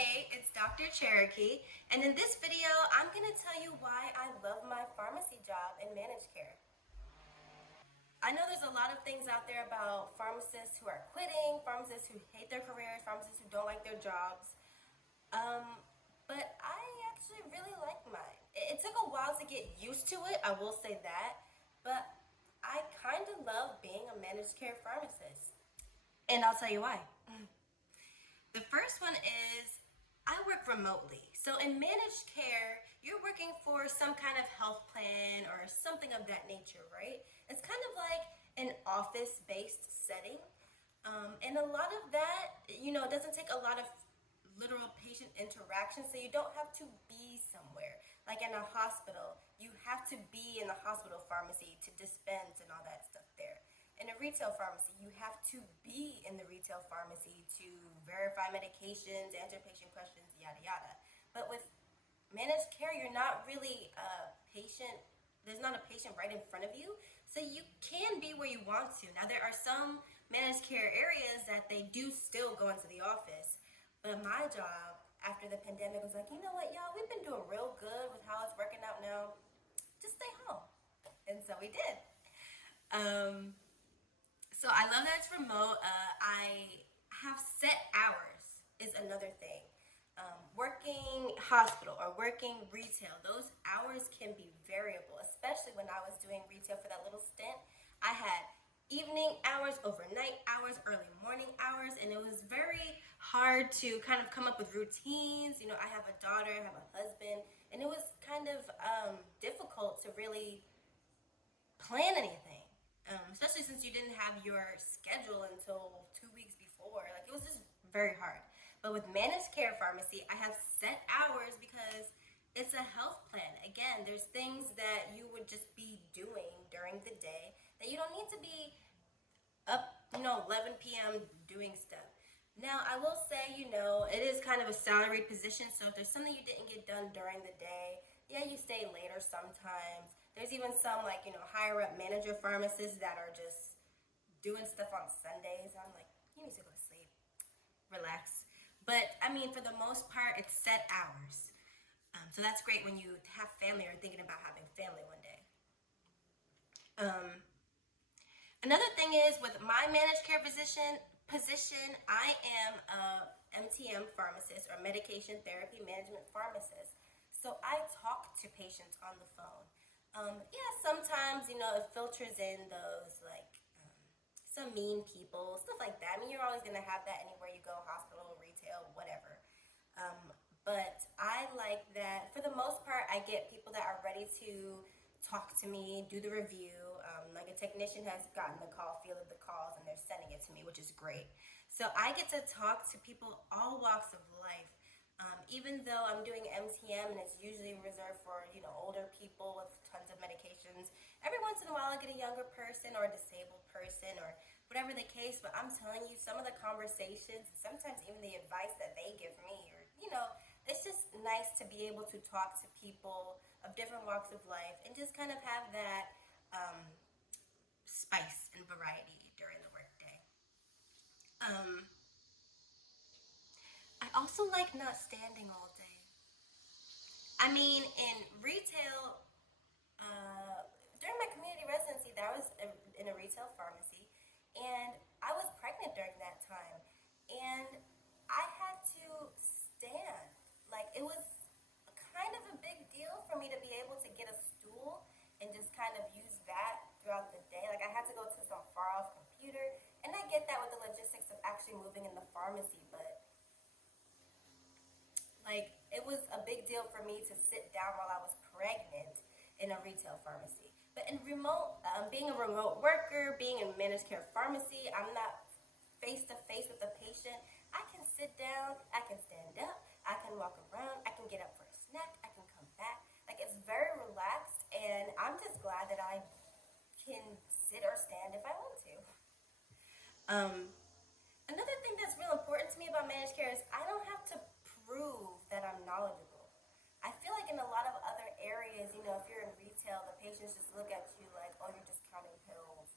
Hey, it's Dr. Cherokee, and in this video, I'm going to tell you why I love my pharmacy job in managed care. I know there's a lot of things out there about pharmacists who are quitting, pharmacists who hate their careers, pharmacists who don't like their jobs, but I actually really like mine. It took a while to get used to it, I will say that, but I kind of love being a managed care pharmacist, and I'll tell you why. The first one is I work remotely. So in managed care, you're working for some kind of health plan or something of that nature, right? It's kind of like an office-based setting. And a lot of that, it doesn't take a lot of literal patient interaction, so you don't have to be somewhere. Like in a hospital, you have to be in the hospital pharmacy to dispense and all that stuff there. In a retail pharmacy, you have to be in the retail pharmacy to verify medications, answer patient questions, yada yada. But with managed care, you're not really a patient. There's not a patient right in front of you, so you can be where you want to. Now, there are some managed care areas that they do still go into the office, but my job after the pandemic was like, you know what, y'all, we've been doing real good with how it's working out now. Just stay home, and so we did. So I love that it's remote. I have set hours is another thing. Working hospital or working retail, those hours can be variable, especially when I was doing retail for that little stint. I had evening hours, overnight hours, early morning hours, and it was very hard to kind of come up with routines. I have a daughter, I have a husband, and it was kind of difficult to really plan anything. Especially since you didn't have your schedule until 2 weeks before. Like, it was just very hard. But with managed care pharmacy, I have set hours because it's a health plan. Again, there's things that you would just be doing during the day that you don't need to be up, 11 p.m. doing stuff. Now, I will say, it is kind of a salary position, so if there's something you didn't get done during the day, yeah, you stay later sometimes. There's even some, higher up manager pharmacists that are just doing stuff on Sundays. I'm like, you need to go to sleep, relax. But, for the most part, it's set hours. So that's great when you have family or thinking about having family one day. Another thing is with my managed care position, I am a MTM pharmacist or medication therapy management pharmacist. So I talk to patients on the phone. Yeah, sometimes, it filters in those, some mean people, stuff like that. You're always going to have that anywhere you go, hospital, retail, whatever. But I like that, for the most part, I get people that are ready to talk to me, do the review. Like a technician has gotten the call, fielded the calls, and they're sending it to me, which is great. So I get to talk to people all walks of life. Even though I'm doing MTM and it's usually reserved for, older people with tons of medications, every once in a while I get a younger person or a disabled person or whatever the case, but I'm telling you, some of the conversations, sometimes even the advice that they give me, or, it's just nice to be able to talk to people of different walks of life and just kind of have that spice and variety during the workday. I also like not standing all day. In retail, during my community residency, I was in a retail pharmacy, and I was pregnant during that time, and I had to stand. Like, it was kind of a big deal for me to be able to get a stool and just kind of use that throughout the day. Like, I had to go to some far-off computer, and I get that with the logistics of actually moving in the pharmacy, but it was a big deal for me to sit down while I was pregnant in a retail pharmacy. But in remote, being a remote worker, being in managed care pharmacy, I'm not face to face with the patient. I can sit down, I can stand up, I can walk around, I can get up for a snack, I can come back. It's very relaxed, and I'm just glad that I can sit or stand if I want to. Another thing that's real important to me about managed care is I don't have to prove that I'm knowledgeable. I feel like in a lot of other areas, if you're in retail, the patients just look at you like, oh, you're just counting pills,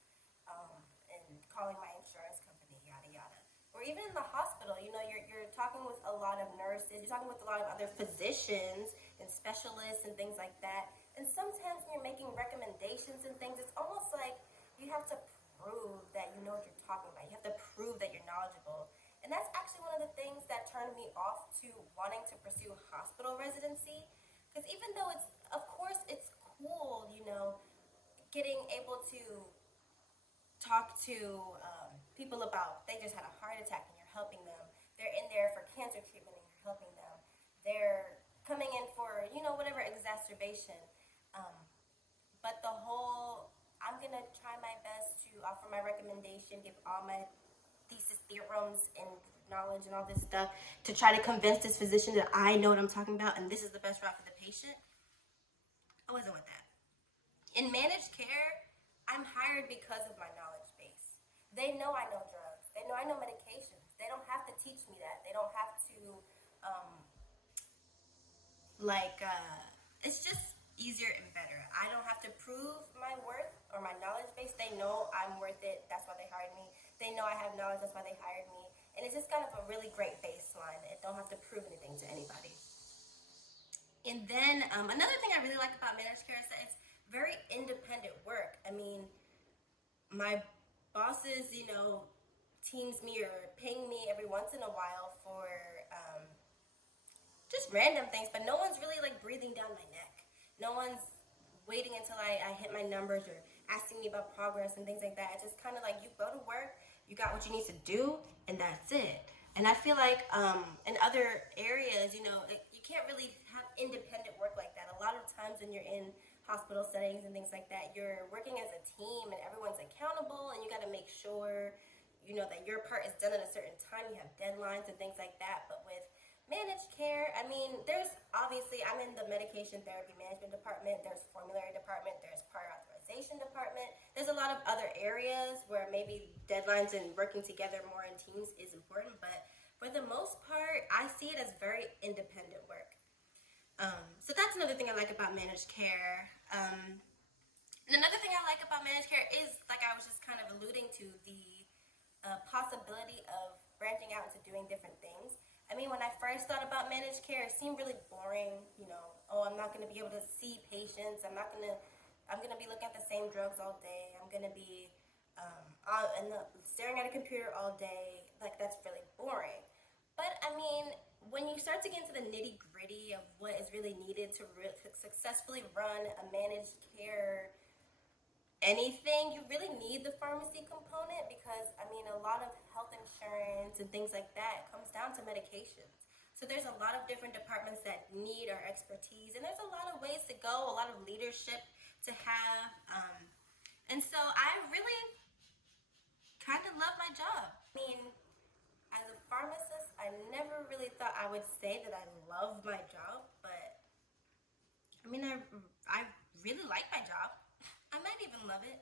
and calling my insurance company, yada yada. Or even in the hospital, you're talking with a lot of nurses, you're talking with a lot of other physicians and specialists and things like that. And sometimes when you're making recommendations and things, it's almost like you have to prove that you know what you're talking about. You have to prove that you're knowledgeable. And that's actually one of the things that turned me off to wanting to pursue hospital residency. Because even though it's, of course, it's cool, you know, getting able to talk to people about they just had a heart attack and you're helping them. They're in there for cancer treatment and you're helping them. They're coming in for, you know, whatever exacerbation. Um, but the whole, I'm going to try my best to offer my recommendation, give all my thesis theorems and knowledge and all this stuff to try to convince this physician that I know what I'm talking about and this is the best route for the patient. I wasn't with that. In managed care, I'm hired because of my knowledge base. They know I know drugs. They know I know medications. They don't have to teach me that. They don't have to, um, it's just easier and better. I don't have to prove my worth or my knowledge base. They know I'm worth it. That's why they hired me. They know I have knowledge. That's why they hired me. And it's just kind of a really great baseline. I don't have to prove anything to anybody. And then another thing I really like about managed care is that it's very independent work. I mean, my bosses, you know, teams me or ping me every once in a while for just random things, but no one's really like breathing down my neck. No one's waiting until I hit my numbers or asking me about progress and things like that. It's just kind of like you go to work, you got what you need to do, and that's it. And I feel like in other areas, you know, you can't really have independent work like that. A lot of times when you're in hospital settings and things like that, you're working as a team and everyone's accountable and you got to make sure, you know, that your part is done at a certain time. You have deadlines and things like that. But with managed care, I mean, there's obviously, I'm in the medication therapy management department, there's formulary department, there's prior authorization department. There's a lot of other areas where maybe deadlines and working together more in teams is important, but for the most part, I see it as very independent work. So that's another thing I like about managed care. And another thing I like about managed care is, like I was just kind of alluding to, the possibility of branching out into doing different things. I mean, when I first thought about managed care, it seemed really boring. You know, oh, I'm not going to be able to see patients. I'm going to be looking at the same drugs all day. I'm going to be staring at a computer all day. Like, that's really boring. But, I mean, when you start to get into the nitty gritty of what is really needed to successfully run a managed care anything, you really need the pharmacy component because, I mean, a lot of health insurance and things like that comes down to medications. So there's a lot of different departments that need our expertise, and there's a lot of ways to go, a lot of leadership to have. And so I really kind of love my job. I mean, as a pharmacist, I never really thought I would say that I love my job, but I mean, I really like my job. I might even love it.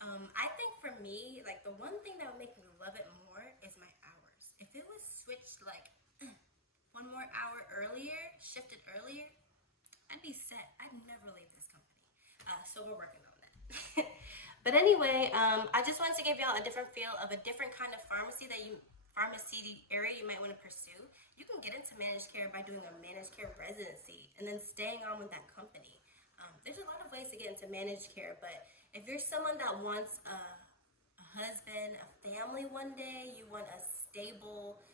I think for me, like the one thing that would make me love it more is my hours. If it was switched like one more hour earlier, shifted earlier, I'd be set. I'd never leave this company. So we're working on that. But anyway, I just wanted to give y'all a different feel of a different kind of pharmacy area you might want to pursue. You can get into managed care by doing a managed care residency and then staying on with that company. There's a lot of ways to get into managed care, but if you're someone that wants a husband, a family one day, you want a stable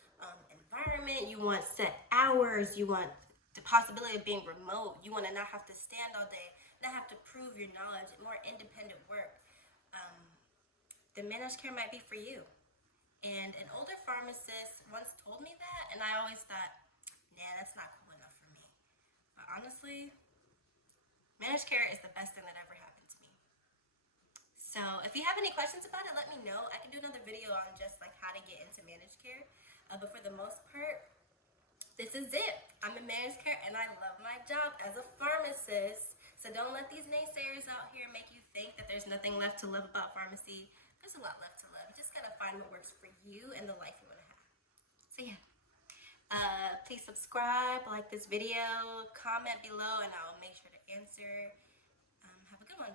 environment, you want set hours, you want the possibility of being remote, you want to not have to stand all day, not have to prove your knowledge, more independent work, the managed care might be for you. And an older pharmacist once told me that, and I always thought, nah, that's not cool enough for me. But honestly, managed care is the best thing that ever happened to me. So if you have any questions about it, let me know. I can do another video on just like how to get into managed care. But for the most part, this is it. I'm in managed care and I love my job as a pharmacist. So don't let these naysayers out here make you think that there's nothing left to love about pharmacy. There's a lot left to love. You just gotta find what works for you and the life you wanna have. So yeah. Please subscribe, like this video, comment below, and I'll make sure to answer. Have a good one.